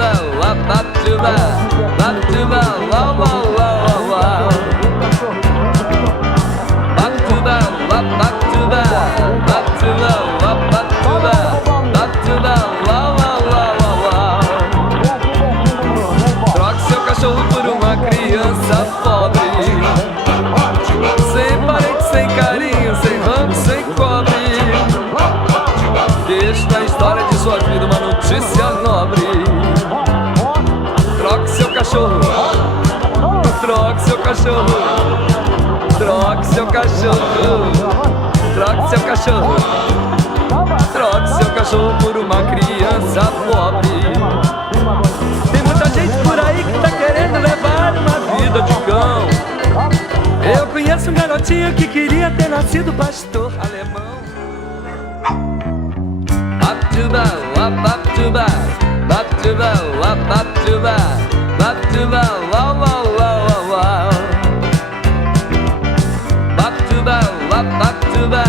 Batuba, Batuba, Batuba, wow, wow, wow, wow. Batuba, Batuba, Batuba, Batuba, Batuba, wow, wow, wow, wow. Troque seu cachorro por uma criança pobre, sem parente, sem carinho, sem rango, sem cobre. Deixe na história de sua vida uma notícia nobre. Troque seu cachorro, troque seu cachorro, troque seu cachorro, troque seu cachorro, troque seu cachorro por uma criança pobre. Tem muita gente por aí que tá querendo levar uma vida de cão. Eu conheço um garotinho que queria ter nascido pastor alemão. Batuba, Batuba, Batuba, Batuba, Batuba, wow, wow.